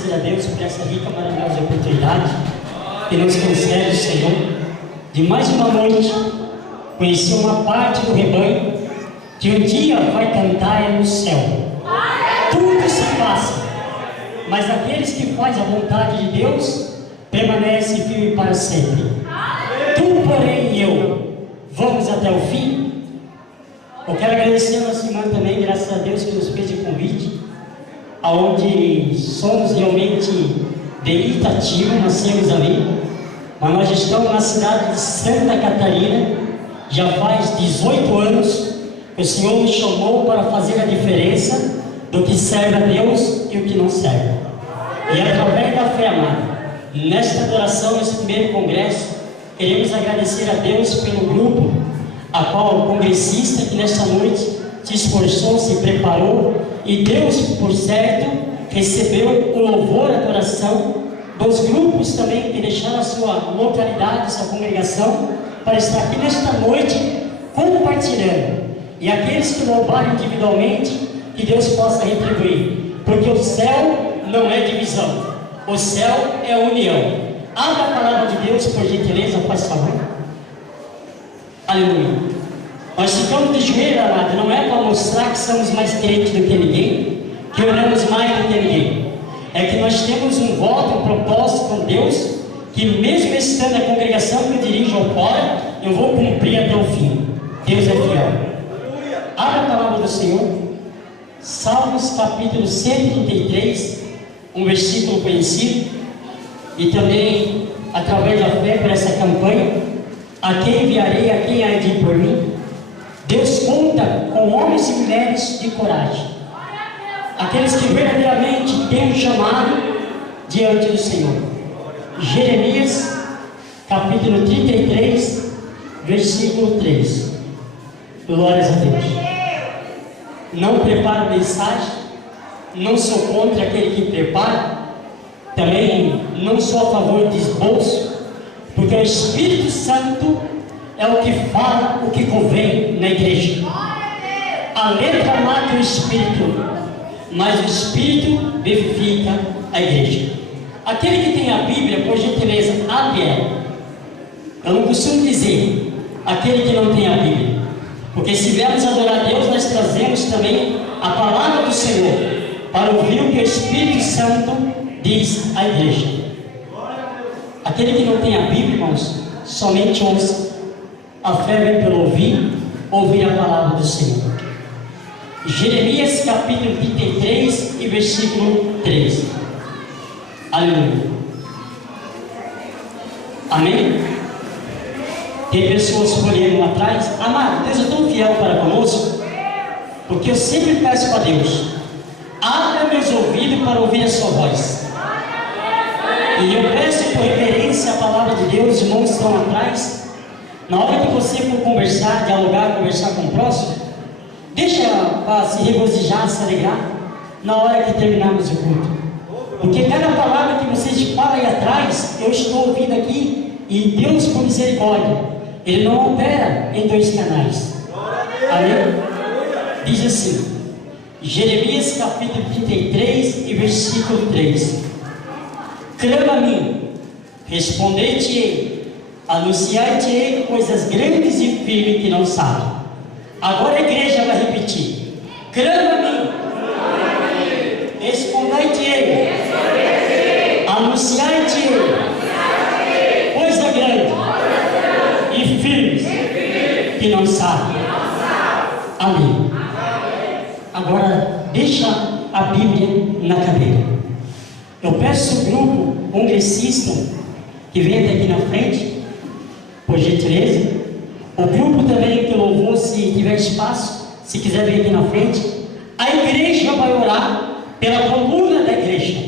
agradecer a Deus por essa rica, maravilhosa oportunidade que nos concede o Senhor de mais uma noite conhecer uma parte do rebanho que um dia vai cantar no céu. Tudo se passa, mas aqueles que fazem a vontade de Deus permanecem firmes para sempre. Tu, porém, e eu vamos até o fim. Eu quero agradecer a nossa irmã também, graças a Deus, que nos fez o convite, aonde somos realmente de Itatiba, nascemos ali, mas nós estamos na cidade de Santa Catarina, já faz 18 anos que o Senhor nos chamou para fazer a diferença do que serve a Deus e o que não serve. E através da fé, amada, nesta adoração, nesse primeiro congresso, queremos agradecer a Deus pelo grupo, a qual o congressista que nesta noite se esforçou, se preparou, e Deus, por certo, recebeu o louvor, a adoração dos grupos também que deixaram a sua localidade, a sua congregação, para estar aqui nesta noite compartilhando. E aqueles que louvaram individualmente, que Deus possa retribuir, porque o céu não é divisão, o céu é união. Abra a palavra de Deus, por gentileza, faz favor. Aleluia. Nós ficamos de joelho, amado, não é para mostrar que somos mais crentes do que ninguém, que oramos mais do que ninguém. É que nós temos um voto, um propósito com Deus, que mesmo estando na congregação que eu dirijo ao fora, eu vou cumprir até o fim. Deus é fiel. Abra a palavra do Senhor, Salmos capítulo 133, um versículo conhecido, e também, através da fé para essa campanha, a quem enviarei, a quem há de ir por mim? Deus conta com homens e mulheres de coragem, aqueles que verdadeiramente têm um chamado diante do Senhor. Jeremias capítulo 33, versículo 3. Glórias a Deus. Não preparo mensagem, não sou contra aquele que prepara, também não sou a favor de esboço, porque o Espírito Santo é o que fala o que convém na igreja. A letra mata o Espírito, mas o Espírito vivifica a igreja. Aquele que tem a Bíblia, por gentileza, abre ela. Eu não costumo dizer aquele que não tem a Bíblia, porque se viemos adorar a Deus, nós trazemos também a palavra do Senhor para ouvir o que o Espírito Santo diz à igreja. Aquele que não tem a Bíblia, irmãos, somente ouça. A fé vem pelo ouvir a palavra do Senhor. Jeremias capítulo 33 e versículo 3. Aleluia. Amém? Tem pessoas escolhendo lá atrás. Amado, Deus é tão fiel para conosco, porque eu sempre peço para Deus: abra meus ouvidos para ouvir a sua voz. E eu peço por reverência a palavra de Deus, os irmãos que estão atrás. Na hora que você for conversar, dialogar, conversar com o próximo, deixa para se regozijar, se alegrar na hora que terminarmos o culto. Porque cada palavra que vocês falam aí atrás, eu estou ouvindo aqui, e Deus, por misericórdia, Ele não opera em dois canais. Amém? Diz assim, Jeremias capítulo 33 e versículo 3. Clama a mim, respondei-te-ei, anunciai-te-ei coisas grandes e firmes que não sabe. Agora a igreja vai repetir: clama a mim, respondei-te-ei, anunciai-te-ei coisa grande e firmes que não sabe. Amém. Agora deixa a Bíblia na cadeira. Eu peço o grupo congressista que vem até aqui na frente, por gentileza. O grupo também que louvou, se tiver espaço, se quiser vir aqui na frente. A igreja vai orar pela coluna da igreja.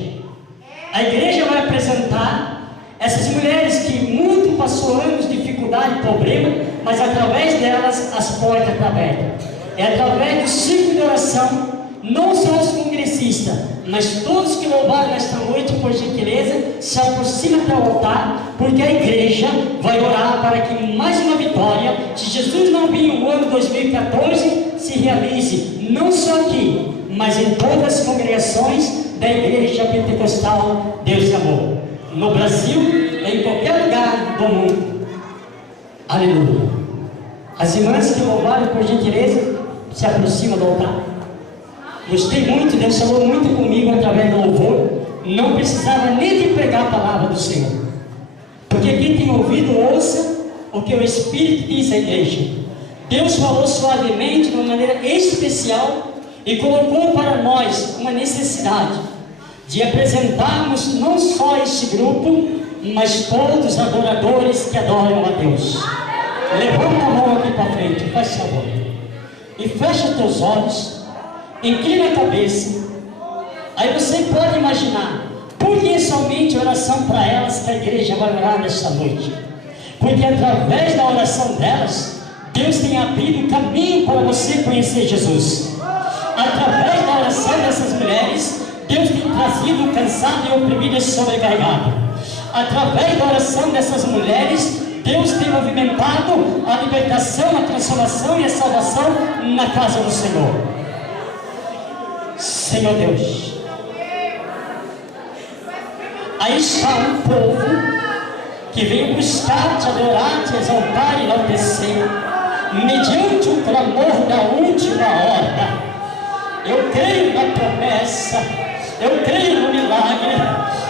A igreja vai apresentar essas mulheres que muito passou anos de dificuldade, problema, mas através delas as portas estão abertas. É através do círculo de oração, não só os congressistas, mas todos que louvaram nesta noite, por gentileza, se aproximem até o altar, porque a igreja vai orar para que mais uma vitória, se Jesus não vir o ano 2014, se realize, não só aqui, mas em todas as congregações da Igreja Pentecostal Deus e Amor, no Brasil e em qualquer lugar do mundo. Aleluia. As irmãs que louvaram, por gentileza, se aproximam do altar. Gostei muito, Deus falou muito comigo através do louvor. Não precisava nem de pregar a palavra do Senhor, porque quem tem ouvido, ouça o que o Espírito diz à igreja. Deus falou suavemente, de uma maneira especial, e colocou para nós uma necessidade de apresentarmos não só este grupo, mas todos os adoradores que adoram a Deus. Levanta a mão aqui para frente, faz favor, e fecha os teus olhos, inclina a cabeça. Aí você pode imaginar, por que somente oração para elas que a igreja vai orar nesta noite? Porque através da oração delas, Deus tem abrido o caminho para você conhecer Jesus. Através da oração dessas mulheres, Deus tem trazido o cansado e oprimido e sobrecarregado. Através da oração dessas mulheres, Deus tem movimentado a libertação, a transformação e a salvação na casa do Senhor. Senhor Deus, aí está um povo que veio buscar, te adorar, te exaltar e enaltecer, mediante o clamor da última hora. Eu creio na promessa, eu creio no milagre.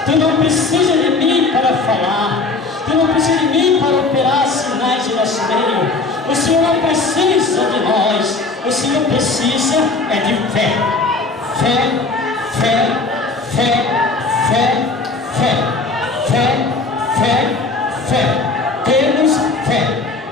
Tu não precisa de mim para falar, tu não precisa de mim para operar sinais de nosso meio. O Senhor não precisa de nós, o Senhor precisa é de fé. Fé, fé, fé, fé, fé, fé, fé, fé. Temos fé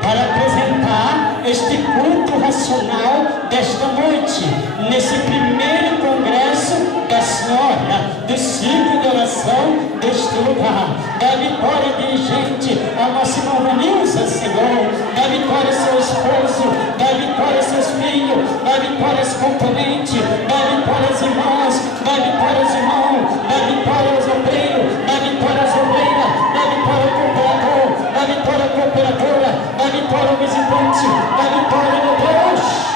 para apresentar este culto racional desta noite, nesse primeiro congresso da Senhora, do ciclo de oração deste lugar. Dá vitória dirigente a nossa irmã Vanilza, Senhor. Dá vitória ao seu esposo, dá vitória aos seus filhos, dá vitória aos componentes, dá vitória aos irmãos, dá vitória aos irmãos, dá vitória aos obreiros, dá vitória às obreiras, dá vitória ao cooperador, dá vitória à cooperadora, dá vitória ao visitante, dá vitória, meu Deus.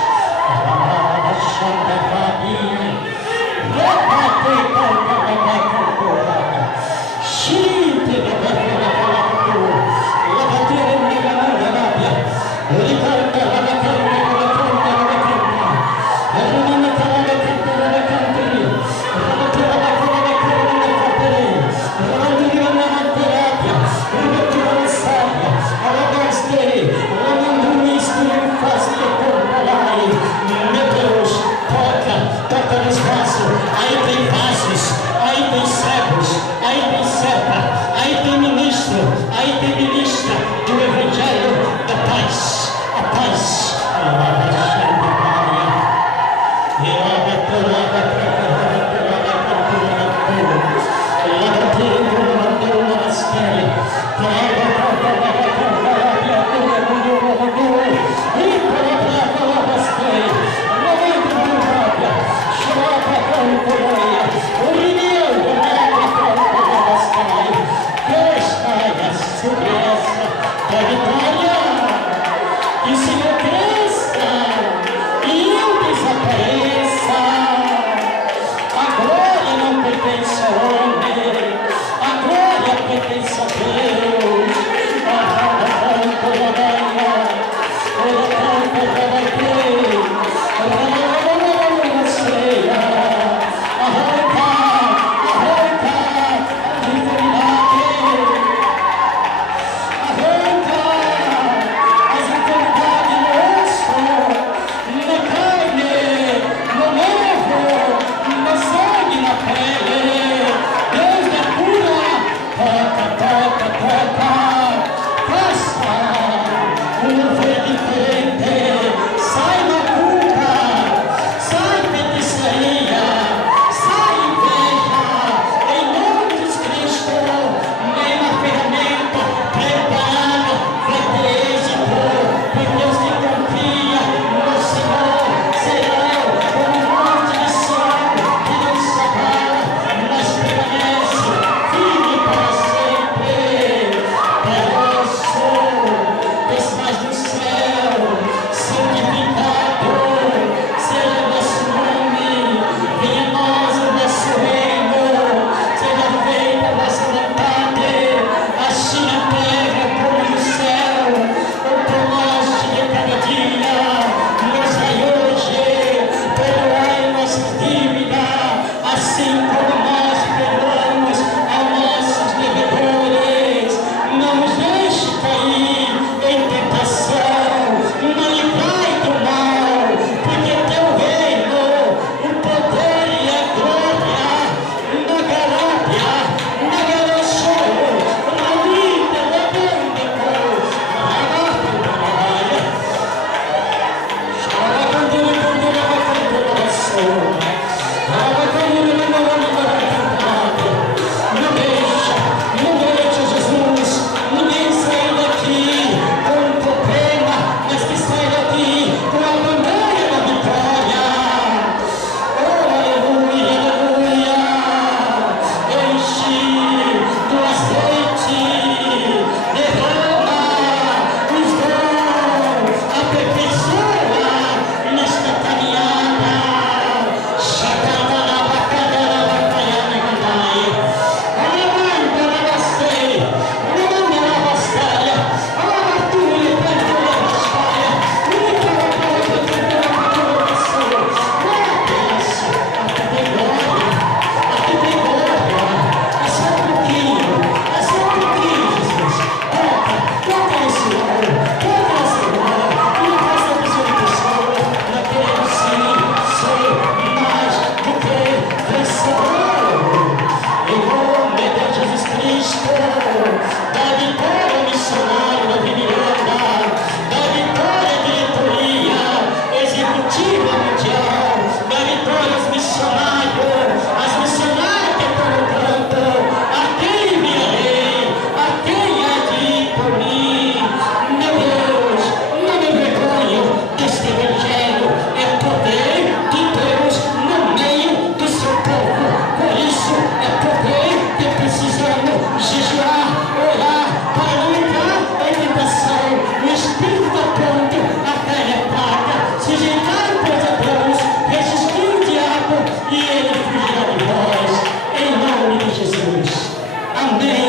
Amém.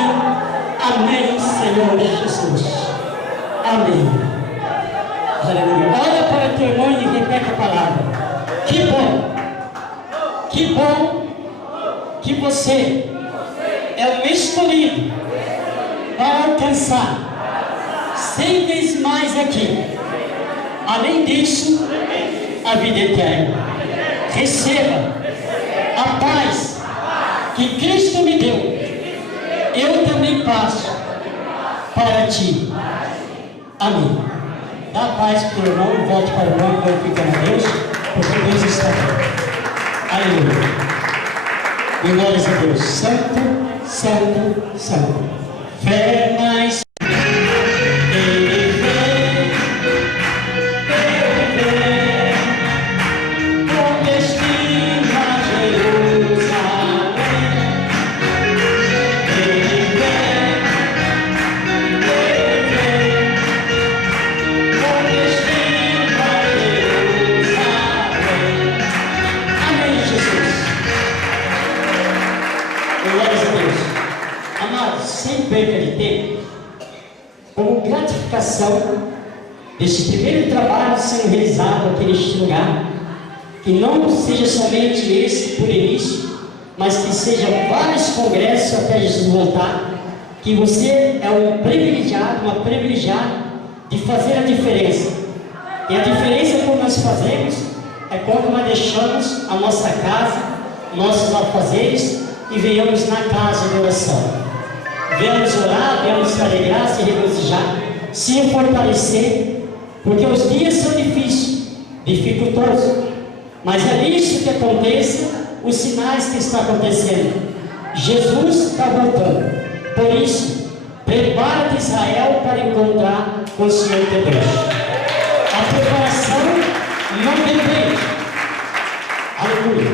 Amém, Senhor Jesus. Amém. Aleluia. Olha para o teu irmão e repete a palavra. Que bom que você é o escolhido para alcançar 100 vezes mais aqui. Além disso, a vida eterna. Receba a paz que Cristo me deu. Eu também passo para ti. Amém. Dá paz para o irmão, volte para o irmão, glorificando a Deus, porque Deus está aqui. Aleluia. E glórias a Deus. Santo, santo, santo. Fé mais. Deste primeiro trabalho sendo realizado aqui neste lugar, que não seja somente esse por início, mas que seja vários congressos até Jesus voltar, que você é um privilegiado, uma privilegiada de fazer a diferença. E a diferença que nós fazemos é quando nós deixamos a nossa casa, nossos afazeres e venhamos na casa de oração. Venhamos orar, venhamos fazer graça e regozijar, se fortalecer, porque os dias são difíceis, dificultosos, mas é nisso que aconteça os sinais que estão acontecendo. Jesus está voltando. Por isso, prepara-te, Israel, para encontrar com o Senhor teu Deus. A preparação não depende. Aleluia.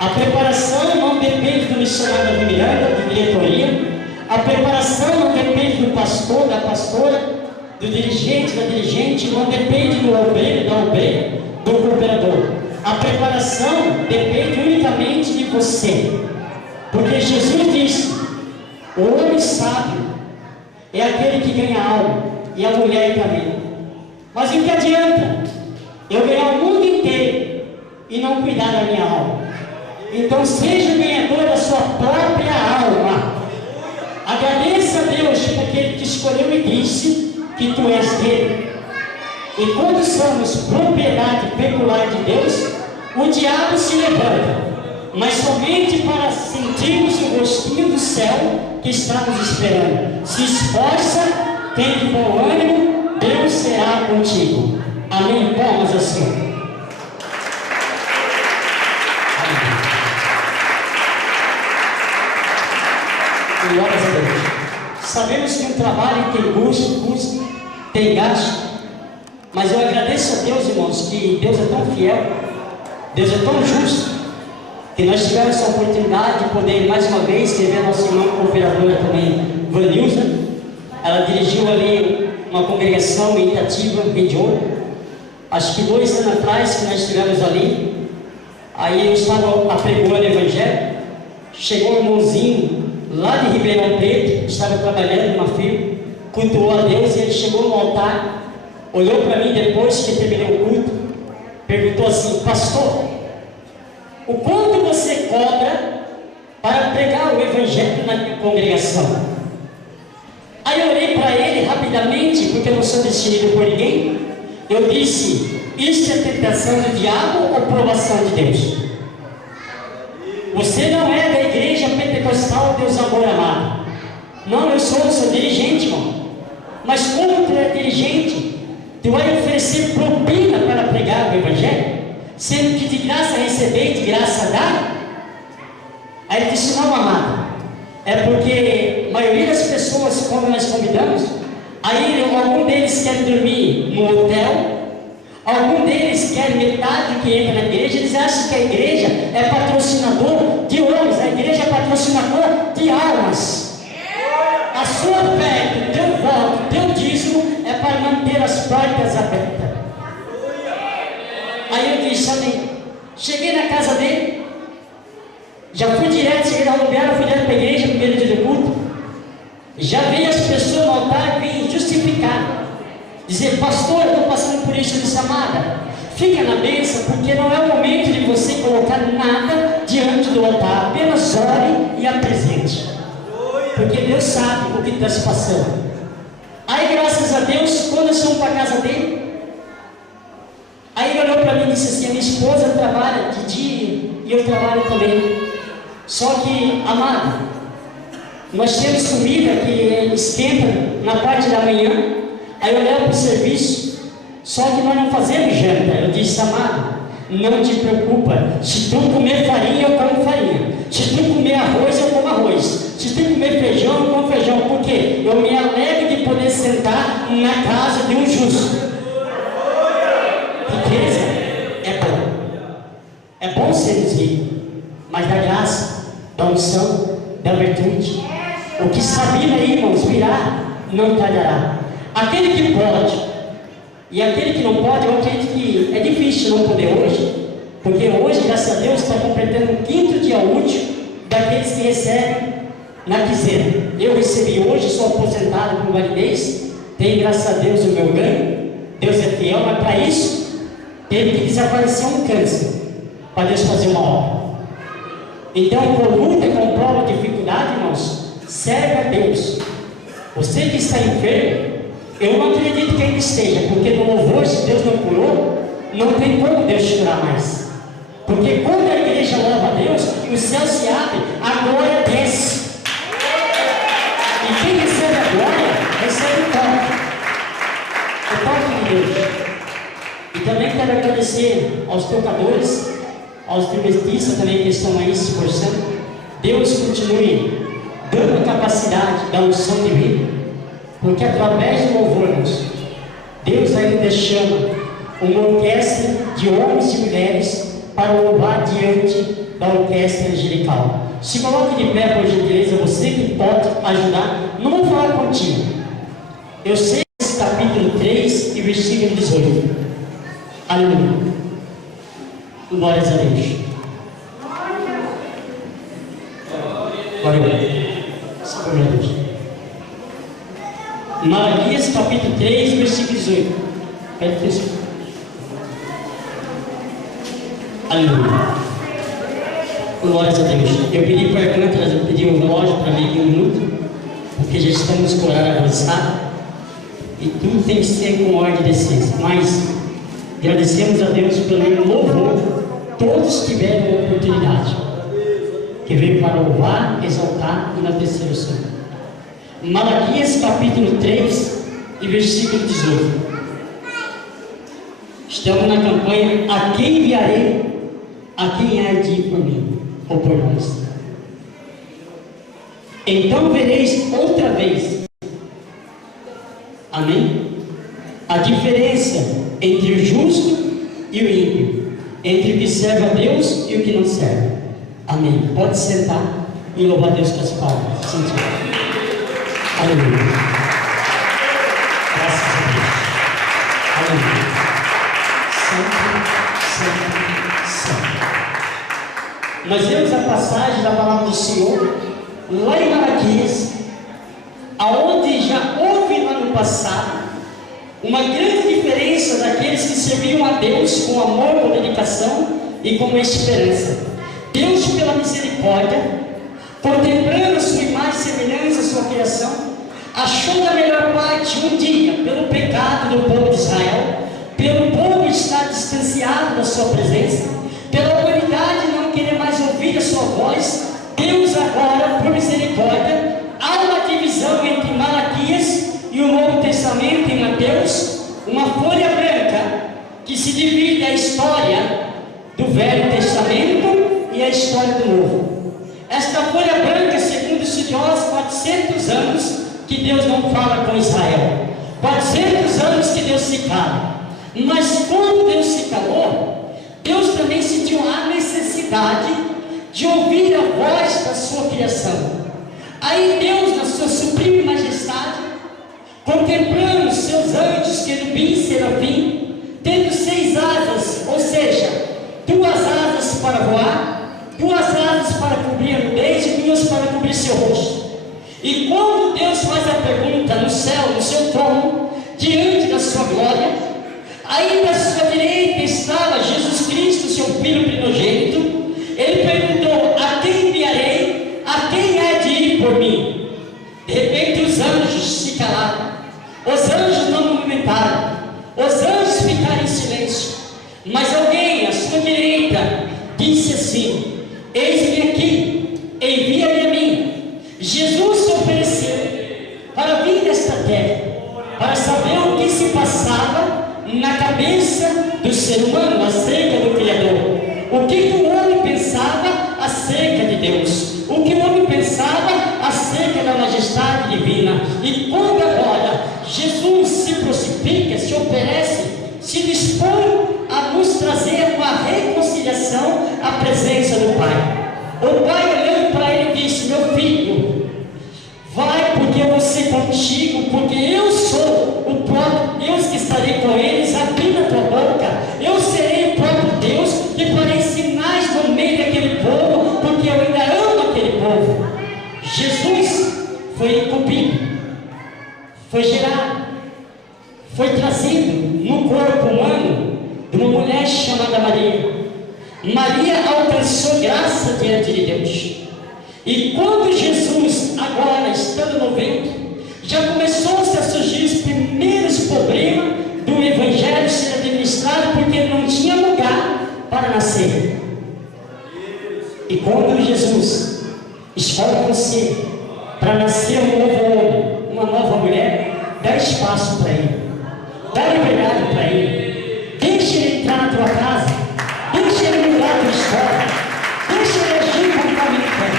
A preparação não depende do missionário de Miranda, de diretoria. A preparação não depende do pastor, da pastora, do dirigente, da dirigente, não depende do obreiro, da obreira, do cooperador. A preparação depende unicamente de você. Porque Jesus disse: o homem sábio é aquele que ganha alma, e a mulher que a vida. Mas o que adianta eu ganhar o mundo inteiro e não cuidar da minha alma? Então seja o ganhador da sua própria alma. Agradeça a Deus porque Ele te escolheu e disse que tu és dele. E quando somos propriedade peculiar de Deus, o diabo se levanta, mas somente para sentirmos o gostinho do céu que está nos esperando. Se esforça, tem de bom ânimo, Deus será contigo. Amém? Palmas assim. Glórias a Deus. Sabemos que um trabalho tem custo, tem gasto, mas eu agradeço a Deus, irmãos, que Deus é tão fiel, Deus é tão justo, que nós tivemos essa oportunidade de poder mais uma vez rever a nossa irmã cooperadora também, Vanilza. Ela dirigiu ali uma congregação em Itatiba, Rio de Ouro, acho que 2 anos atrás que nós estivemos ali. Aí eu estava apregoando o Evangelho, chegou um irmãozinho lá de Ribeirão Preto, estava trabalhando numa firma, cultuou a Deus, e ele chegou no altar, olhou para mim depois que terminei o culto, perguntou assim: pastor, o quanto você cobra para pregar o Evangelho na congregação? Aí eu olhei para ele rapidamente, porque eu não sou decidido por ninguém. Eu disse: isso é tentação do diabo ou provação de Deus? Você não é da igreja pentecostal Deus Amor Amado. Não, eu sou dirigente, irmão. Mas como tu é dirigente, tu vai oferecer propina para pregar o Evangelho, sendo que de graça receber e de graça dar? Aí ele disse: não, amado, é porque a maioria das pessoas, quando nós convidamos, aí algum deles quer dormir no hotel, algum deles quer metade que entra na igreja. Eles acham que a igreja é patrocinador de homens, a igreja é patrocinador de almas. A sua fé, o teu voto, o teu dízimo é para manter as portas abertas. Aí eu disse: amém. Cheguei na casa dele, já fui direto, cheguei na lugar, fui direto para a igreja, primeiro dia do culto. Já veio as pessoas no altar vir justificar, dizer: pastor, eu estou passando por isso. Eu disse: amada, fica na bênção, porque não é o momento de você colocar nada diante do altar, apenas ore e apresente, porque Deus sabe o que está se passando. Aí, graças a Deus, quando nós fomos para a casa dele, aí ele olhou para mim e disse assim: a minha esposa trabalha de dia e eu trabalho também. Só que, amado, nós temos comida que esquenta na parte da manhã, aí eu levo para o serviço, só que nós não fazemos janta. Eu disse: amado, não te preocupa, se tu comer farinha, eu como farinha, se tu comer arroz, eu como arroz, se tu comer feijão, eu como feijão, porque eu me alegro de poder sentar na casa de um justo. Riqueza é bom ser rico, mas da graça, da unção, da virtude, o que sabia aí, irmãos, virá, não tardará. Aquele que pode e aquele que não pode, eu acredito que é difícil não poder hoje, porque hoje, graças a Deus, está completando o 5º dia útil daqueles que recebem na quinzena. Eu recebi hoje, sou aposentado por validez, tenho, graças a Deus, o meu ganho. Deus é fiel, mas para isso teve que desaparecer um câncer para Deus fazer uma obra. Então, com luta, com prova, dificuldade, irmãos, serve a Deus. Você que está enfermo, eu não acredito que ainda esteja, porque no louvor, se Deus não curou, não tem como Deus te curar mais. Porque quando a igreja louva a Deus, o céu se abre, a glória desce. E quem recebe a glória, recebe o toque de Deus. E também quero agradecer aos tocadores, aos trimestistas também que estão aí se esforçando. Deus continue dando a capacidade da unção divina, porque através do louvor, Deus ainda chama uma orquestra de homens e mulheres para louvar diante da orquestra angelical. Se coloque de pé, por gentileza, você que pode ajudar. Não vou falar contigo. Eu sei esse capítulo 3 e versículo 18. Aleluia. Glórias a Deus. Glória a Deus. Malaquias capítulo 3, versículo 18. Pede atenção. Aleluia. Glórias a Deus. Eu pedi para a irmã, eu pedi um relógio para mim aqui 1 minuto, porque já estamos com o horário avançado e tudo tem que ser com ordem de decência. Mas agradecemos a Deus pelo louvor. Todos tiveram a oportunidade, que veio para louvar, exaltar e enaltecer o Senhor. Malaquias capítulo 3 e versículo 18. Estamos na campanha: a quem enviarei, a quem há de ir por mim ou por nós. Então vereis outra vez, amém, a diferença entre o justo e o ímpio, entre o que serve a Deus e o que não serve. Amém. Pode sentar e louvar a Deus com as palavras. Sentir. Aleluia. Graças a Deus. Aleluia. Sempre. Nós vemos a passagem da palavra do Senhor lá em Malaquias, aonde já houve lá no passado uma grande diferença daqueles que serviam a Deus com amor, com dedicação e com esperança. Deus, pela misericórdia, contemplando a sua imagem e semelhança, a sua criação, achou da melhor parte um dia, pelo pecado do povo de Israel, pelo povo estar distanciado da sua presença, pela humanidade não querer mais ouvir a sua voz. Deus agora, por misericórdia, há uma divisão entre Malaquias e o Novo Testamento em Mateus, uma folha branca que se divide a história do Velho Testamento e a história do Novo. Esta folha branca, segundo os estudiosos, 400 anos que Deus não fala com Israel, 400 anos que Deus se cala. Mas quando Deus se calou, Deus também sentiu a necessidade de ouvir a voz da sua criação. Aí Deus, na sua sublime majestade, contemplando os seus anjos, querubins, serafim, tendo 6 asas, ou seja, 2 asas para voar, 2 asas para cobrir a nudez e 2 para cobrir seu rosto. E quando Deus Deus faz a pergunta no céu, no seu trono, diante da sua glória. Aí à sua direita estava Jesus Cristo, seu Filho primogênito. Ele perguntou: a quem enviarei? A quem há de ir por mim? De repente os anjos se calaram. Os anjos não movimentaram. Os anjos ficaram em silêncio. Mas alguém à sua direita disse assim: eis-me aqui, envia-me a mim. Jesus se ofereceu para vir desta terra, para saber o que se passava na cabeça do ser humano acerca do Criador. O que o homem pensava acerca de Deus, o que o homem pensava acerca da majestade divina. E quando agora Jesus se crucifica, se oferece, se dispõe a nos trazer uma reconciliação à presença do Pai. O Pai, olhando para ele, disse: meu filho, vai, porque eu vou ser contigo, porque eu sou o próprio Deus que estarei com eles. Abrindo a tua boca, eu serei o próprio Deus que farei sinais no meio daquele povo, porque eu ainda amo aquele povo. Jesus foi incumbido, foi gerado, foi trazido no corpo humano de uma mulher chamada Maria. Maria alcançou graça diante de Deus. E quando Jesus, agora estando no ventre, já começou-se a surgir os primeiros problemas do Evangelho ser administrado, porque ele não tinha lugar para nascer. E quando Jesus escolhe você para nascer um novo homem, uma nova mulher, dá espaço para ele, dá liberdade para ele, deixa ele entrar na tua casa, deixa ele mudar a tua história, deixa ele agir conforme ele quer.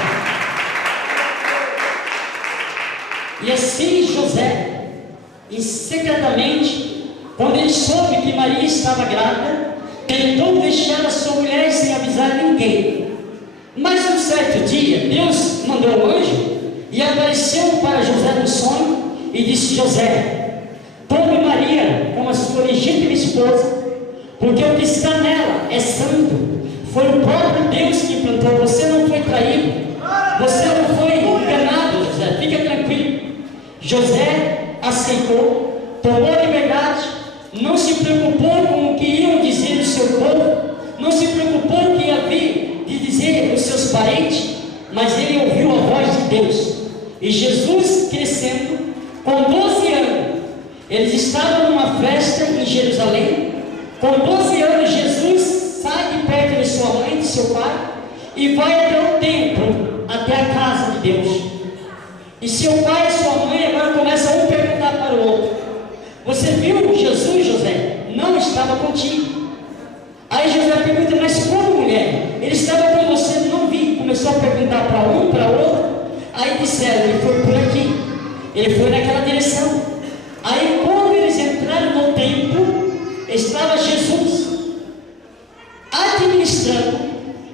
E assim José, e secretamente, quando ele soube que Maria estava grávida, tentou deixar a sua mulher sem avisar ninguém. Mas um certo dia, Deus mandou um anjo e apareceu para José no sonho e disse: José, tome Maria como a sua legítima esposa, porque o que está nela é santo. Foi o próprio Deus que implantou. Você não foi traído, você não foi enganado, José, fica tranquilo. José aceitou, tomou a liberdade, não se preocupou com o que iam dizer o seu povo, não se preocupou com o que havia de dizer os seus parentes, mas ele ouviu a voz de Deus. E Jesus crescendo, com 12 anos, eles estavam numa festa em Jerusalém. Com 12 anos, Jesus sai de perto de sua mãe e de seu pai e vai até o templo, até a casa de Deus. E seu pai e sua mãe agora começam a um perguntar para o outro: você viu Jesus, José? Não estava contigo. Aí José pergunta: mas como, mulher? Ele estava com você? Não vi. Começou a perguntar para um, para outro. Aí disseram: ele foi por aqui, ele foi naquela direção. Aí quando eles entraram no templo, estava Jesus administrando,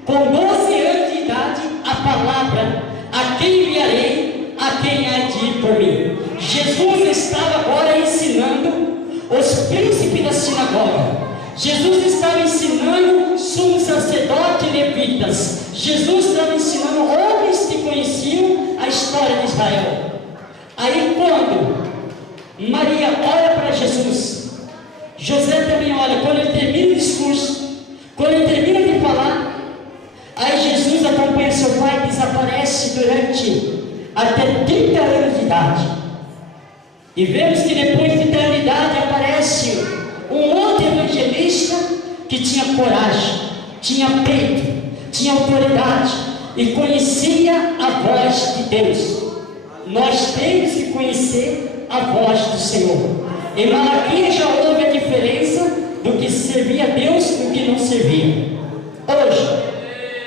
com 12 anos de idade, a palavra: a quem enviarei, a quem há de ir por mim. Jesus estava agora ensinando os príncipes da sinagoga. Jesus estava ensinando sumos sacerdotes e levitas. Jesus estava ensinando homens que conheciam a história de Israel. Aí quando Maria olha para Jesus, José também olha. Quando ele termina o discurso, quando ele termina de falar, aí Jesus acompanha seu pai e desaparece durante até 30 anos de idade. E vemos que depois de 30 anos de idade aparece um outro evangelista que tinha coragem, tinha peito, tinha autoridade e conhecia a voz de Deus. Nós temos que conhecer a voz do Senhor. Em Malaquias já houve a diferença do que servia a Deus e do que não servia. Hoje,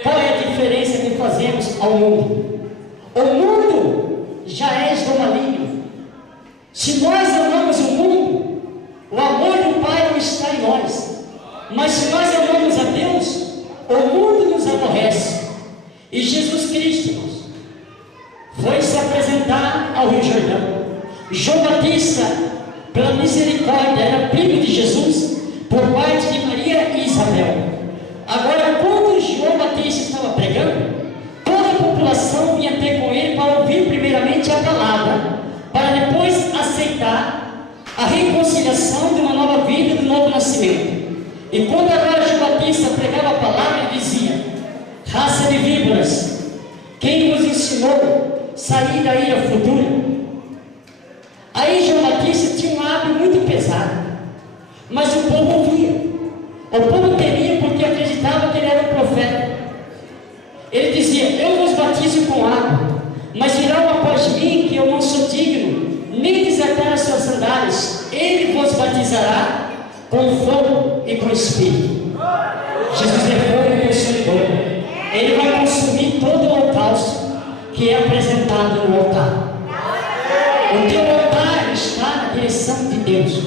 qual é a diferença que fazemos ao mundo? O mundo já é do maligno. Se nós amamos o mundo, o amor do Pai não está em nós. Mas se nós amamos a Deus, o mundo nos aborrece. E Jesus Cristo foi se apresentar ao Rio Jordão. João Batista, pela misericórdia, era primo de Jesus, por parte de Maria e Isabel. Agora, quando João Batista estava pregando, toda a população vinha ter com ele para ouvir primeiramente a palavra, aceitar a reconciliação de uma nova vida, de um novo nascimento. E quando agora João Batista pregava a palavra, ele dizia: raça de víboras, quem vos ensinou sair da ira futura? Aí João Batista tinha um hábito muito pesado, mas o povo ouvia. O povo temia porque acreditava que ele era um profeta. Ele dizia: eu vos batizo com água, mas virá um após mim que eu não sou digno, nem desatar as suas sandálias. Ele vos batizará com fogo e com espírito. Jesus é fogo consumidor. Ele vai consumir todo o holocausto que é apresentado no altar. O teu altar está na direção de Deus.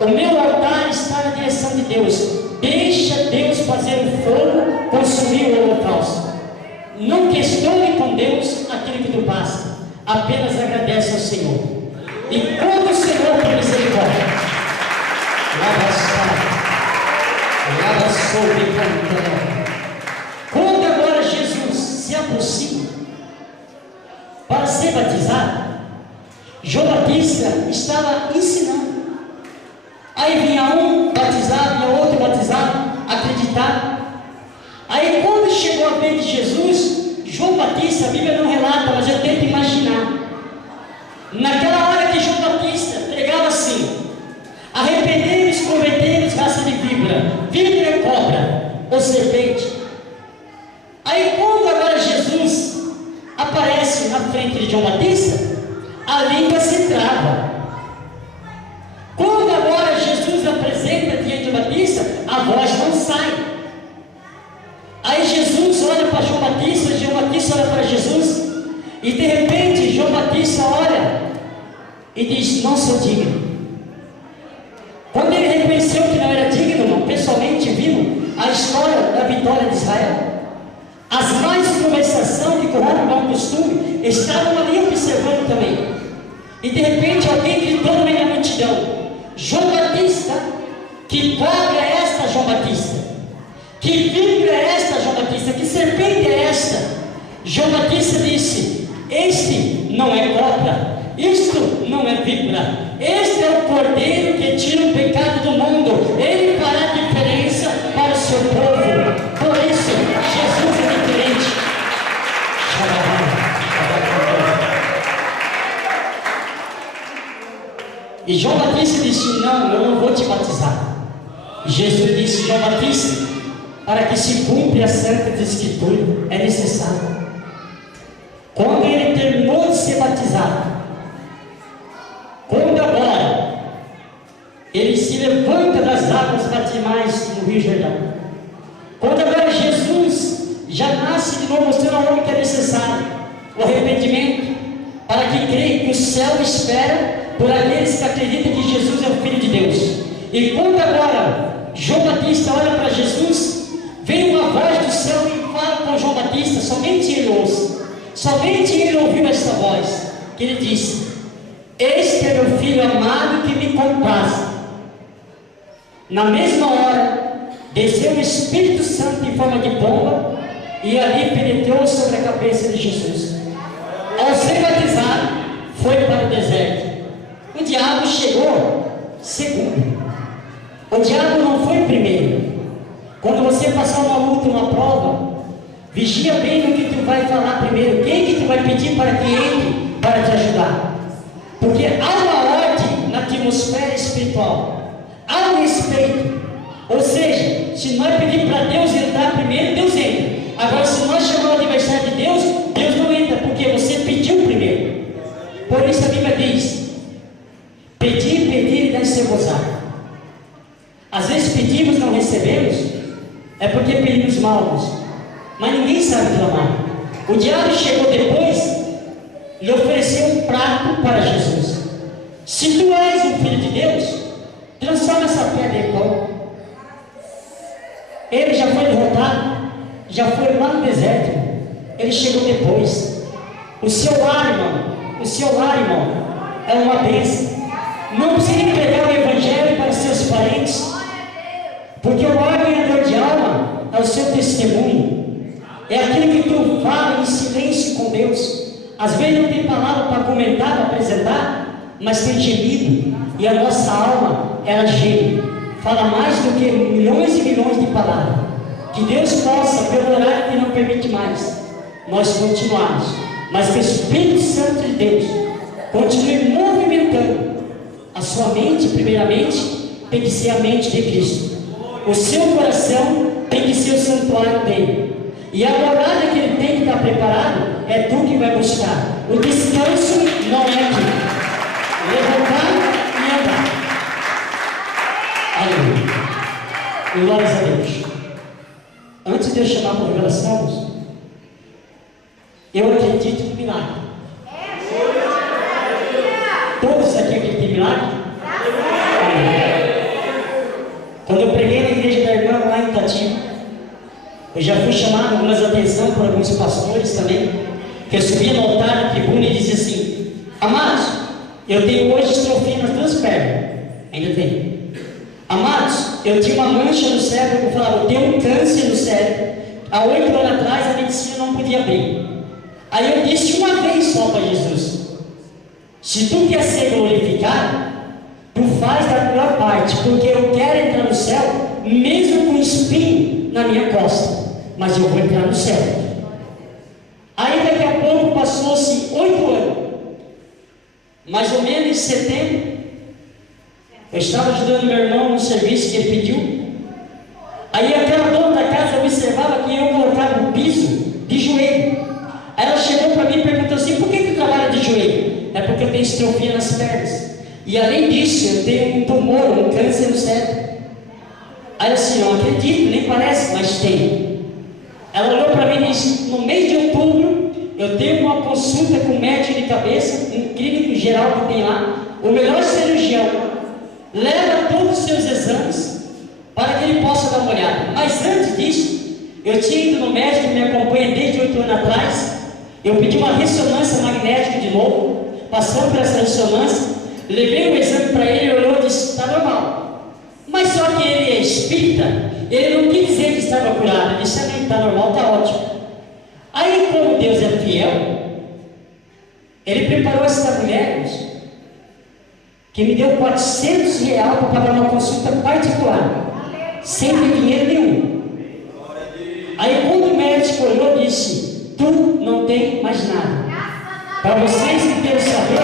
O meu altar está na direção de Deus. Deixa Deus fazer o fogo consumir o holocausto. Não questione com Deus aquilo que tu passa. Apenas agradece ao Senhor. E quando o Senhor tem misericórdia, lava sobre cantando. Quando agora Jesus se aproxima para ser batizado, João Batista estava ensinando. Aí vinha um batizado, vinha outro batizado, acreditado. Aí quando chegou a vez de Jesus, João Batista, a Bíblia não relata, mas eu tento imaginar. Naquela hora que João Batista pregava assim: arrependei-vos, convertei-vos, raça de víbora. Víbora é cobra ou serpente. Aí quando agora Jesus aparece na frente de João Batista, a língua se trava. Quando agora Jesus apresenta diante de Batista, a voz não sai. Aí Jesus olha para João Batista olha para Jesus, e de repente João Batista olha e diz: não sou digno. Quando ele reconheceu que não era digno, irmão, pessoalmente vimos a história da vitória de Israel. As mais de conversação que corrompem o bom costume estavam ali observando também. E de repente alguém gritou no meio da multidão: João Batista, que cobra é esta, João Batista? Que víbora é esta, João Batista? Que serpente é esta? João Batista disse: este não é cobra, isto não é víbora, este é o Cordeiro que tira o pecado do mundo. Ele fará diferença para o seu povo. Por isso, Jesus é diferente. E João Batista disse: não, eu não vou te batizar. Jesus disse: João Batista, para que se cumpra a Santa Escritura, é necessário. Quando ele terminou de ser batizado, quando agora ele se levanta das águas batismais no Rio Jordão, quando agora Jesus já nasce de novo, mostrando ao homem que é necessário o arrependimento, para que creia que o céu espera por aqueles que acreditam que Jesus é o Filho de Deus. E quando agora João Batista olha para Jesus, vem uma voz do céu e fala com João Batista, somente ele ouça, somente ele ouviu essa voz, que ele disse: este é meu filho amado que me compraz. Na mesma hora, desceu o Espírito Santo em forma de pomba e ali penetrou sobre a cabeça de Jesus. Ao ser batizado, foi para o deserto. O diabo chegou segundo. O diabo não foi primeiro. Quando você passar uma luta, uma prova, vigia bem no que tu vai falar primeiro. Quem que tu vai pedir para que entre para te ajudar? Porque há uma ordem na atmosfera espiritual. Há um respeito. Ou seja, se nós pedirmos para Deus entrar primeiro, Deus entra. Agora, se nós chamamos o adversário de Deus, Deus não entra, porque você pediu primeiro. Por isso a Bíblia diz: pedir, pedir e dar-se-vos-á. Às vezes pedimos, não recebemos, é porque pedimos mal, mas ninguém sabe clamar. O diabo chegou depois e ofereceu um prato para Jesus. Se tu és o Filho de Deus, transforma essa pedra em pão. Ele já foi derrotado, já foi lá no deserto. Ele chegou depois. O seu lar, irmão, é uma bênção. Não precisa pregar o Evangelho para seus parentes, porque o maior ganhador de alma é o seu testemunho. É aquilo que tu fala em silêncio com Deus. Às vezes não tem palavra para comentar, para apresentar, mas tem gemido, e a nossa alma, ela geme, fala mais do que milhões e milhões de palavras. Que Deus possa, pelo horário que não permite mais, nós continuarmos, mas que o Espírito Santo de Deus continue movimentando a sua mente. Primeiramente, tem que ser a mente de Cristo. O seu coração tem que ser o santuário dele. E a morada que ele tem que estar preparado, é tu que vai buscar. O descanso não é aqui. Levantar e andar. Aleluia. Glórias a Deus. Antes de eu chamar para revelação, eu acredito no milagre. Todos aqui acreditam em milagre? Quando eu preguei na igreja da irmã lá em Itatiba, eu já fui chamado algumas atenção por alguns pastores também, que eu subia no altar na tribuna e dizia assim: amados, eu tenho hoje estrofia nas duas pernas. Ainda tenho. Amados, eu tinha uma mancha no cérebro, eu falava, eu tenho um câncer no cérebro. Há 8 anos atrás a medicina não podia abrir. Aí eu disse uma vez só para Jesus: se tu quer ser glorificado, tu faz da tua parte, porque eu quero entrar no céu, mesmo com um espinho na minha costa, mas eu vou entrar no céu. Aí daqui a pouco passou-se 8 anos, mais ou menos em setembro, eu estava ajudando meu irmão no serviço que ele pediu. Aí aquela dona da casa observava que eu colocava o piso de joelho. Aí ela chegou para mim e perguntou assim: por que tu trabalha de joelho? É porque eu tenho estrofia nas pernas. E além disso, eu tenho um tumor, um câncer no cérebro. Aí eu disse: não acredito, nem parece, mas tem. Ela olhou para mim e disse: no mês de outubro, eu tenho uma consulta com um médico de cabeça, um clínico geral que tem lá, o melhor cirurgião. Leva todos os seus exames para que ele possa dar uma olhada. Mas antes disso, eu tinha ido no médico que me acompanha desde 8 anos atrás. Eu pedi uma ressonância magnética de novo, passando por essa ressonância, levei o exame para ele, ele olhou e disse: está normal. Mas só que ele é espírita, ele não quis dizer que estava curado, ele disse: está normal, está ótimo. Aí, como Deus é fiel, ele preparou essa mulher, que me deu R$400 para pagar uma consulta particular, sem ter dinheiro nenhum. Aí quando o médico olhou, disse: tu não tem mais nada. Para vocês que querem saber,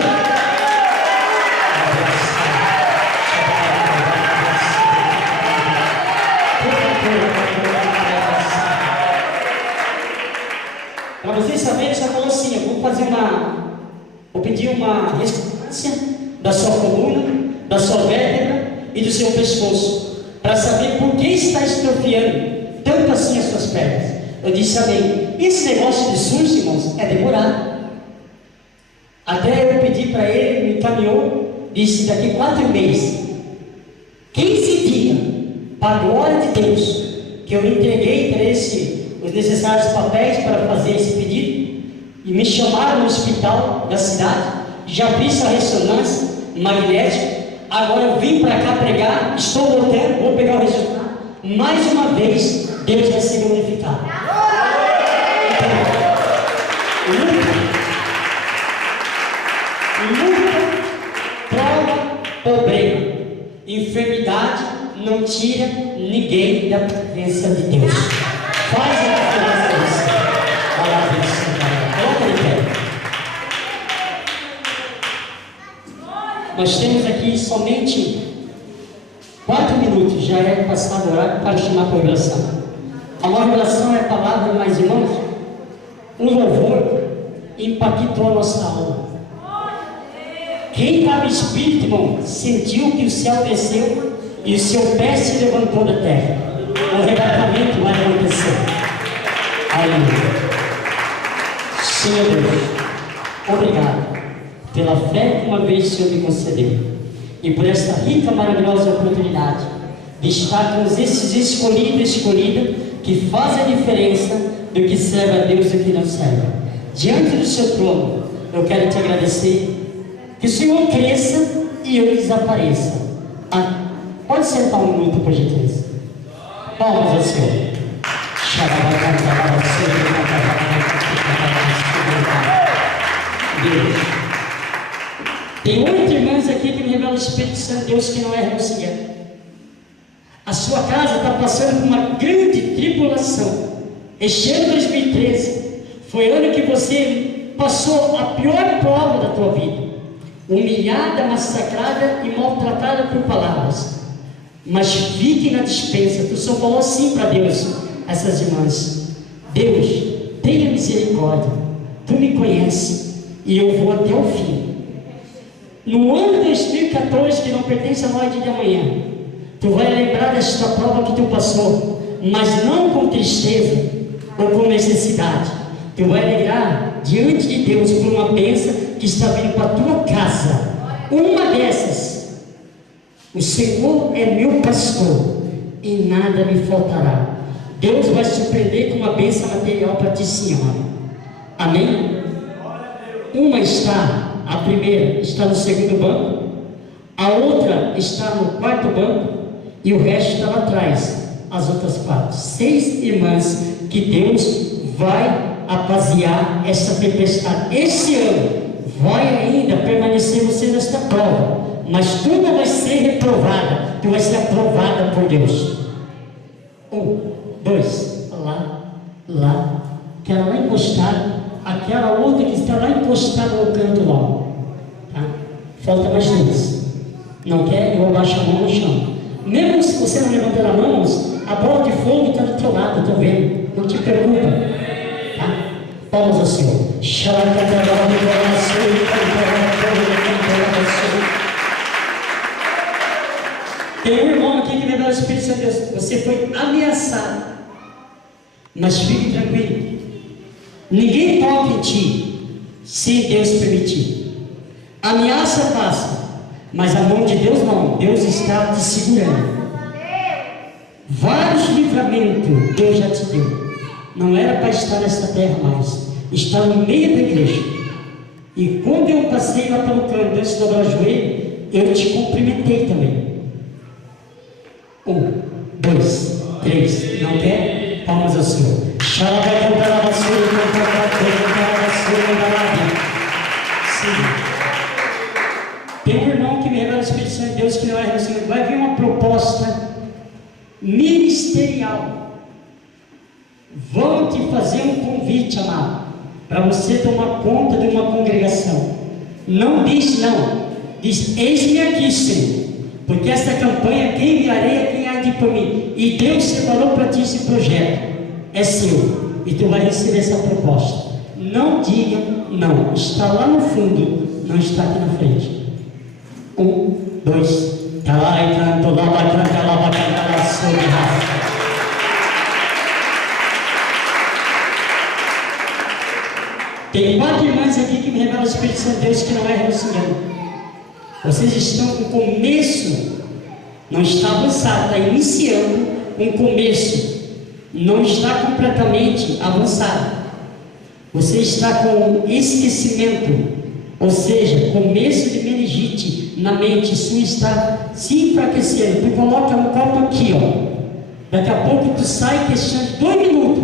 para vocês saberem, ele só falou assim: eu vou pedir uma ressonância da sua coluna, da sua vértebra e do seu pescoço, para saber por que está estrofiando tanto assim as suas pernas. Eu disse: amém. Esse negócio de SUS, irmãos, é demorado. Até eu pedi para ele, me encaminhou, disse: daqui 4 meses, 15 dias, para a glória de Deus, que eu entreguei para os necessários papéis para fazer esse pedido, e me chamaram no hospital da cidade, já fiz a ressonância magnética, agora eu vim para cá pregar, estou voltando, vou pegar o resultado, mais uma vez, Deus vai ser glorificado. Luta, prova, problema, enfermidade não tira ninguém da presença de Deus. Faz a diferença isso. Palavra do Senhor. Coloca de pé. Nós temos aqui somente 4 minutos, já é passado o horário para chamar para a revelação. A maior revelação é a palavra, mas irmãos, o louvor impactou a nossa alma. Quem estava espírito, irmão, sentiu que o céu desceu e o seu pé se levantou da terra. O arrebatamento vai acontecer. Aleluia. Senhor Deus, obrigado pela fé que uma vez o Senhor me concedeu e por esta rica, maravilhosa oportunidade de estar com esses escolhidos e escolhidas que fazem a diferença do que serve a Deus e do que não serve. Diante do seu trono, eu quero te agradecer. Que o Senhor cresça e eu desapareça. Pode sentar um minuto, por gentileza. Palmas ao Senhor. Deus. Tem 8 irmãos irmãs aqui que me revela o Espírito Santo, Deus que não erra, não se engana. A sua casa está passando por uma grande tribulação. Este ano 2013 foi o ano que você passou a pior prova da tua vida, humilhada, massacrada e maltratada por palavras. Mas fique na dispensa. Tu só falou assim para Deus, essas irmãs: Deus, tenha misericórdia, tu me conheces e eu vou até o fim. No ano 2014, que não pertence à noite de amanhã, tu vai lembrar desta prova que tu passou, mas não com tristeza ou com necessidade. Tu vai alegrar diante de Deus por uma bênção que está vindo para a tua casa. Uma dessas: o Senhor é meu pastor e nada me faltará. Deus vai surpreender com uma bênção material para ti, senhora. Amém? Uma está, a primeira está no segundo banco, a outra está no quarto banco e o resto está lá atrás, as outras 4, 6 irmãs que Deus vai apaziar essa tempestade. Esse ano vai ainda permanecer você nesta prova, mas tu não vai ser reprovada, tu vai ser aprovada por Deus. 1, 2, lá, aquela lá encostada, aquela outra que está lá encostada no canto lá, tá? Falta mais 2. Não quer? Eu abaixo a mão no chão. Mesmo se você não levantar as mãos, a bola de fogo está do teu lado, estou vendo. Não te preocupa, tá? Palmas ao Senhor. Tem um irmão aqui que me dá o Espírito Santo de Deus. Você foi ameaçado, mas fique tranquilo. Ninguém toca em ti se Deus permitir. A ameaça passa, mas a mão de Deus não. Deus está te segurando. Vários livramentos Deus já te deu. Não era para estar nessa terra mais. Está no meio da igreja. E quando eu passei lá pelo canto, antes de dobrar o joelho, eu te cumprimentei também. 1, 2, 3. Não quer? Palmas ao Senhor. Tem um irmão que me revela o Espírito Santo de Deus que não é Senhor. Vai vir uma proposta ministerial. Vão te fazer um convite, amado, para você tomar conta de uma congregação. Não diz não, diz: eis-me aqui, Senhor, porque esta campanha, quem enviarei, quem há de por mim. E Deus separou para ti esse projeto, é seu, e tu vai receber essa proposta. Não diga não, está lá no fundo, não está aqui na frente. 1, 2, tem 4 irmãs aqui que me revelam o Espírito Santo de Deus que não erram, não se enganam. Vocês estão com começo, não está avançado, está iniciando um começo, não está completamente avançado. Você está com esquecimento, ou seja, começo de meningite na mente sua está se enfraquecendo. Tu coloca um copo aqui, ó. Daqui a pouco tu sai questão de 2 minutos.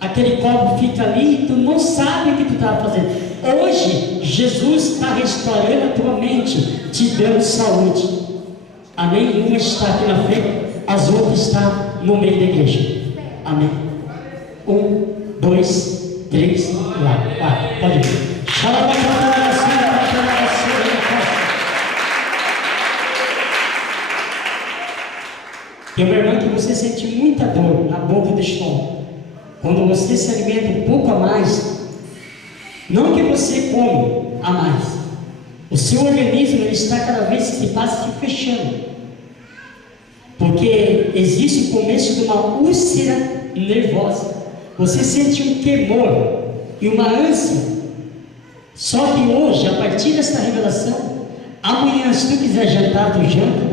Aquele copo fica ali e tu não sabe o que tu está fazendo. Hoje, Jesus está restaurando a tua mente, te dando saúde. Amém? Uma está aqui na frente, as outras estão no meio da igreja. Amém? 1, 2, 3, lá. Pode vir. Tem uma irmã que você sente muita dor na boca do estômago. Quando você se alimenta um pouco a mais, não que você come a mais, o seu organismo ele está cada vez se passa se fechando, porque existe o começo de uma úlcera nervosa. Você sente um queimor e uma ânsia. Só que hoje, a partir dessa revelação, amanhã, se tu quiser jantar, tu janta.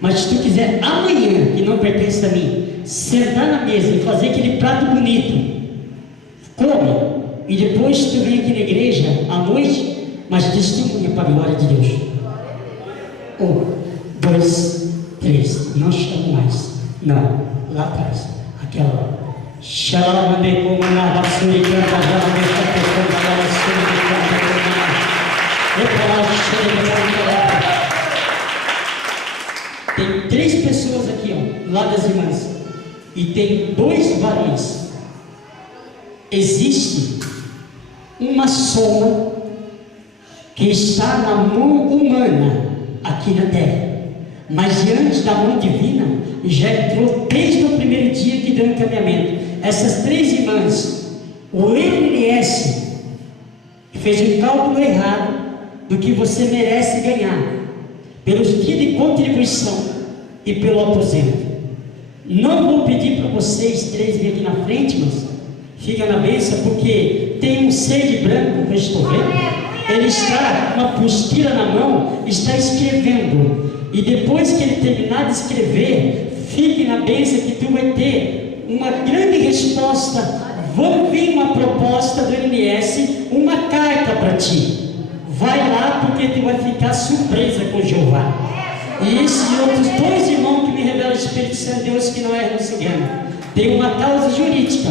Mas se tu quiser amanhã, que não pertence a mim, sentar na mesa e fazer aquele prato bonito, come, e depois tu vem aqui na igreja à noite, mas testemunha para a glória de Deus. 1, 2, 3, não chamo mais, não, lá atrás, aquela lá. pessoas aqui, ó, lá das irmãs, e tem 2 varões, existe uma soma que está na mão humana aqui na terra, mas diante da mão divina já entrou desde o primeiro dia que deu encaminhamento. Essas 3 irmãs, o INSS fez um cálculo errado do que você merece ganhar pelos dias de contribuição e pelo aposento. Não vou pedir para vocês 3 virem aqui na frente, mas fica na bênção, porque tem um ser de branco que eu estou vendo. Ele está com uma apostila na mão, está escrevendo, e depois que ele terminar de escrever, fique na bênção que tu vai ter uma grande resposta. Vão vir uma proposta do INSS, uma carta para ti. Vai lá, porque tu vai ficar surpresa com Jeová. E esses outros 2 irmãos que me revelam o Espírito Santo de Deus, que não é, não se engana, tem uma causa jurídica.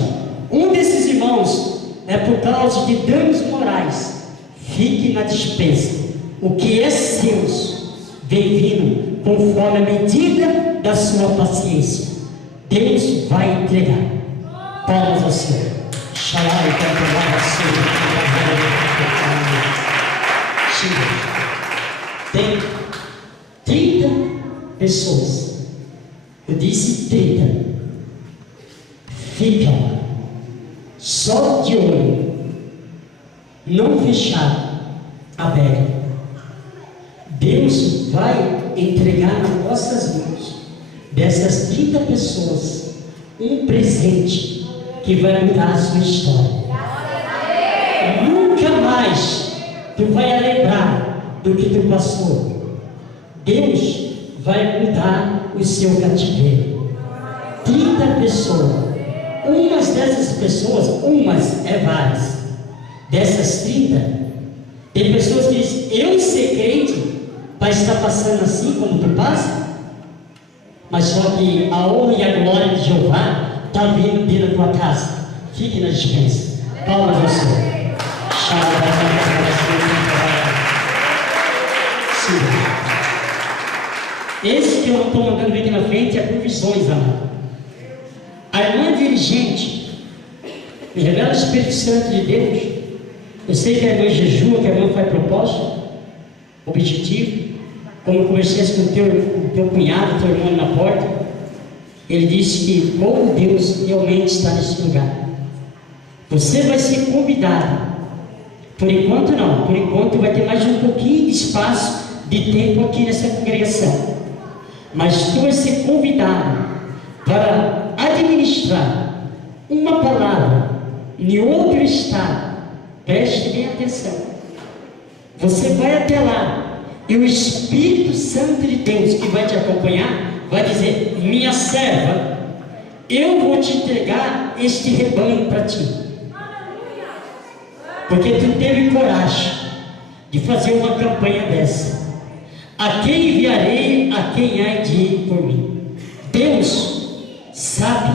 Um desses irmãos é por causa de danos morais. Fique na dispensa. O que é seu vem vindo conforme a medida da sua paciência. Deus vai entregar. Palmas ao Senhor. Xalá e cantar a Tem 30 pessoas. Eu disse 30. Ficam só de olho, não fechado, aberto. Deus vai entregar nas vossas mãos, dessas 30 pessoas, um presente que vai mudar a sua história. Nunca mais tu vai lembrar do que tu passou. Deus vai mudar o seu cativeiro. 30 pessoas. Umas dessas pessoas, umas é várias. Dessas 30, tem pessoas que dizem: eu ser crente vai estar passando assim como tu passa, mas só que a honra e a glória de Jeová está vindo dentro da tua casa. Fique na dispensa. Palmas ao Senhor. Esse que eu não estou mandando vir aqui na frente é por visões, amado. A irmã dirigente me revela o Espírito Santo de Deus. Eu sei que a irmã jejua, que a irmã faz propósito, objetivo. Como eu conversei com o teu cunhado, teu irmão na porta, ele disse que como Deus realmente está nesse lugar. Você vai ser convidado. Por enquanto não, por enquanto vai ter mais um pouquinho de espaço, de tempo aqui nessa congregação. Mas tu vai ser convidado para administrar uma palavra em outro estado. Preste bem atenção. Você vai até lá e o Espírito Santo de Deus que vai te acompanhar vai dizer: minha serva, eu vou te entregar este rebanho para ti, porque tu teve coragem de fazer uma campanha dessa. A quem enviarei, a quem há de ir por mim? Deus sabe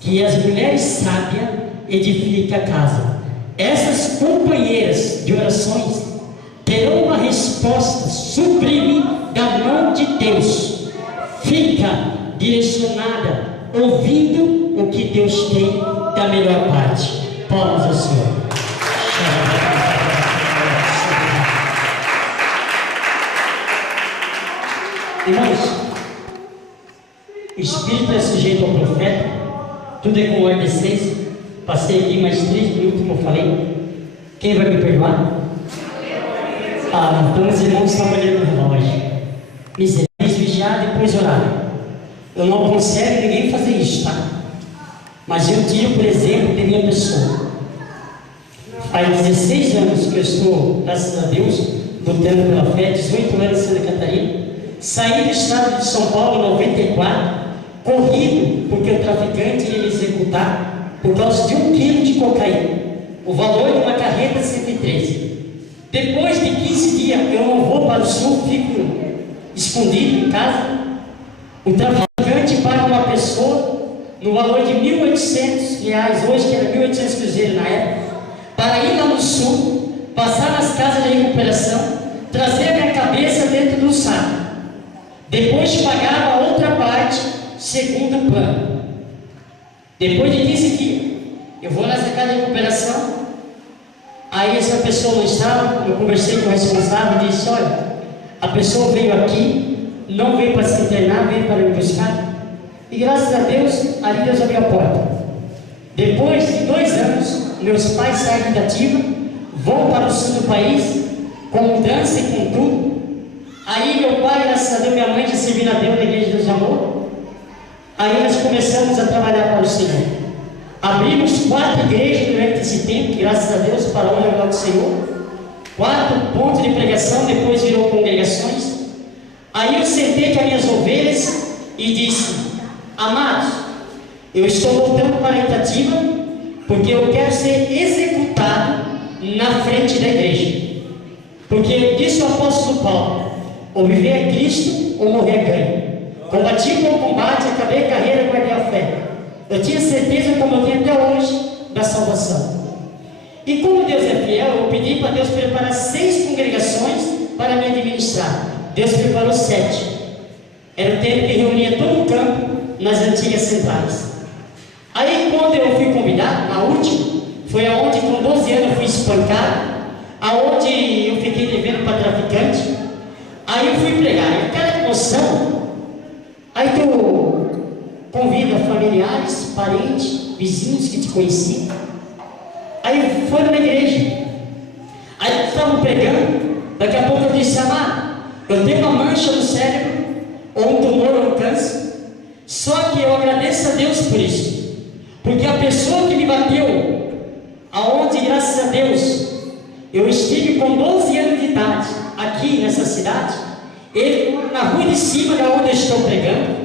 que as mulheres sábias edificam a casa. Essas companheiras de orações terão uma resposta sublime da mão de Deus. Fica direcionada, ouvindo o que Deus tem da melhor parte. Palmas ao Senhor. Irmãos, o Espírito é sujeito ao profeta, tudo é com ordem de essência. Passei aqui mais 3 minutos, como eu falei. Quem vai me perdoar? Então os irmãos estão olhando no relógio. Miseráveis, vigiar, depois orar. Eu não aconselho ninguém fazer isso, tá? Mas eu tiro, por exemplo, de minha pessoa. Faz 16 anos que eu estou, graças a Deus, lutando pela fé, 18 anos em Santa Catarina. Saí do estado de São Paulo em 94, corrido, porque o traficante ia me executar por causa de 1 quilo de cocaína. O valor de uma carreta 113. Depois de 15 dias, eu não vou para o sul, fico escondido em casa. O traficante paga uma pessoa no valor de R$1.800, hoje que era 1.800 cruzeiros na época, para ir lá no sul, passar nas casas de recuperação, trazer a minha cabeça dentro do saco. Depois pagava a outra parte, segundo o plano. Depois de 15 dias, eu vou nessa casa de recuperação. Aí essa pessoa não estava, eu conversei com o responsável e disse: olha, a pessoa veio aqui, não veio para se internar, veio para me buscar. E graças a Deus, ali Deus abriu a porta. Depois de 2 anos, meus pais saem da ativa, vão para o sul do país, com mudança e com tudo. Aí meu pai, graças a Deus, minha mãe já servindo a Deus na Igreja de Deus de Amor. Aí nós começamos a trabalhar para o Senhor. Abrimos 4 igrejas durante esse tempo, graças a Deus, para a honra do Senhor. 4 pontos de pregação, depois virou congregações. Aí eu sentei com as minhas ovelhas e disse: amados, eu estou voltando para a Itatiba, porque eu quero ser executado na frente da igreja. Porque disse o apóstolo Paulo: ou viver é Cristo, ou morrer é ganho. Combati o bom combate, acabei a carreira, guardei a fé. Eu tinha certeza, como eu tenho até hoje, da salvação. E como Deus é fiel, eu pedi para Deus preparar 6 congregações para me administrar. Deus preparou 7. Era o tempo que reunia todo o campo nas antigas centrais. Aí quando eu fui convidado, na última, foi aonde com 12 anos eu fui espancado, aonde eu fiquei devendo para traficante. Aí eu fui pregar, e aquela emoção. Aí tu convida familiares, parentes, vizinhos que te conheciam. Aí foi na igreja. Aí estavam pregando. Daqui a pouco eu disse: amado, eu tenho uma mancha no cérebro, ou um tumor, ou um câncer. Só que eu agradeço a Deus por isso. Porque a pessoa que me bateu, aonde, graças a Deus, eu estive com 12 anos de idade, aqui nessa cidade, ele, na rua de cima da onde eu estou pregando,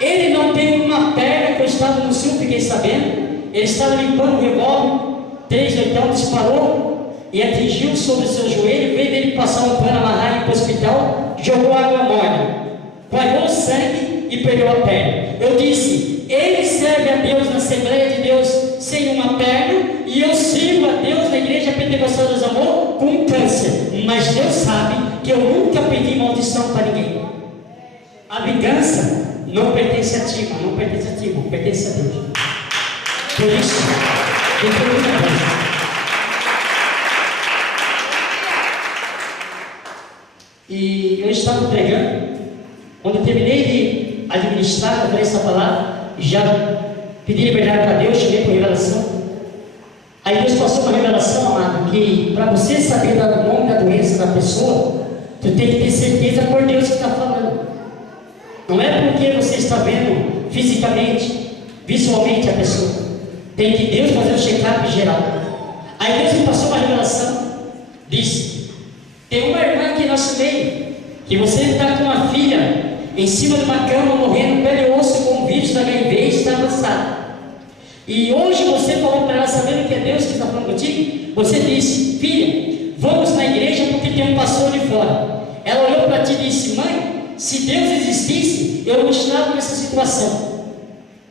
ele não tem uma perna, que eu estava no sul, fiquei sabendo, ele estava limpando o revólver, 3/8 disparou e atingiu sobre o seu joelho, veio dele passar um pano, amarrar ele para o hospital, jogou água morna, coagulou o sangue e perdeu a perna. Eu disse: ele serve a Deus na Assembleia de Deus sem uma perna, e eu sirvo a Deus na Igreja Pentecostal dos Amor com um câncer. Mas Deus sabe que eu nunca pedi maldição para ninguém. A vingança não pertence a ti, não pertence a ti, pertence a Deus. Por isso, eu tenho muita coisa. E eu estava pregando. Quando eu terminei de administrar, eu falei essa palavra, já pedi liberdade para Deus, cheguei com revelação. Aí Deus passou uma revelação, amado, que para você saber o nome da doença da pessoa, tu tem que ter certeza por Deus que está falando. Não é porque você está vendo fisicamente, visualmente a pessoa. Tem que Deus fazer um check-up geral. Aí Deus me passou uma revelação. Disse: tem uma irmã aqui no nosso meio, que você está com uma filha em cima de uma cama, morrendo, pele e osso, com um vírus da HIV, e está avançado. E hoje você falou para ela, sabendo que é Deus que está falando contigo, você disse: filha, vamos na igreja porque tem um pastor de fora. Ela olhou para ti e disse: mãe, se Deus existisse, eu não estava nessa situação.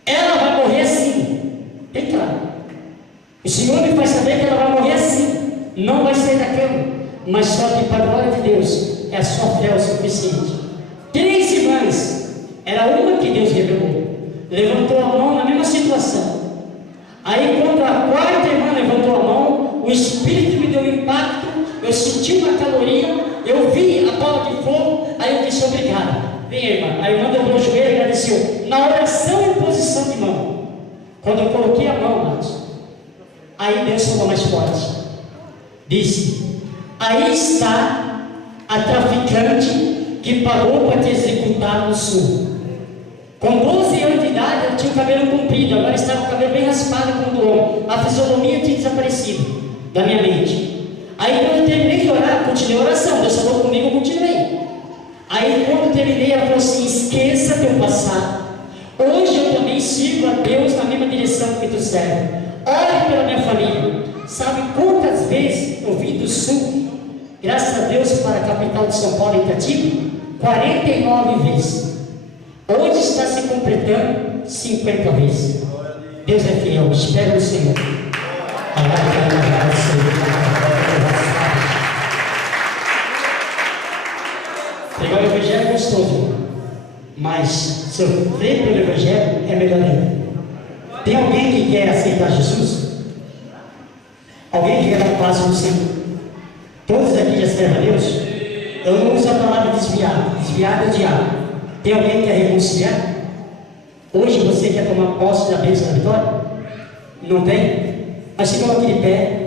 Ela vai morrer assim. Bem claro. O Senhor me faz saber que ela vai morrer assim. Não vai sair da cama. Mas só que para a glória de Deus, é a sua fé o suficiente. 3 irmãs. Era uma que Deus revelou. Levantou a mão na mesma situação. Aí quando a 4ª irmã levantou a mão, o Espírito me deu um impacto, eu senti uma caloria, eu vi a bola de fogo, aí eu disse: obrigado. Vem, irmã. A irmã dobrou o joelho e agradeceu. Na oração em posição de mão, quando eu coloquei a mão, Marcos, aí Deus falou mais forte. Disse: aí está a traficante que pagou para te executar no sul. Com 12 anos de idade, eu tinha o cabelo comprido, agora estava com o cabelo bem raspado como do homem. A fisionomia tinha desaparecido da minha mente. Aí quando eu terminei de orar, continuei a oração. Deus falou comigo, eu continuei. Aí quando eu terminei, ela falou assim: esqueça teu passado. Hoje eu também sirvo a Deus na mesma direção que tu serve. Ore pela minha família. Sabe quantas vezes eu vim do sul, graças a Deus, para a capital de São Paulo, Itatiba? 49 vezes. Hoje está se completando 50 vezes. Deus é fiel, espera no Senhor. Pegar o evangelho é gostoso. Mas sofrer pelo Evangelho é melhor ainda. Tem alguém que quer aceitar Jesus? Alguém que quer dar um passo no Senhor? Todos aqui já servem a Deus? Eu não uso a palavra desviado. Desviado é diabo. Tem alguém que quer reconciliar? Hoje você quer tomar posse da bênção da vitória? Não tem? Mas se coloque de pé.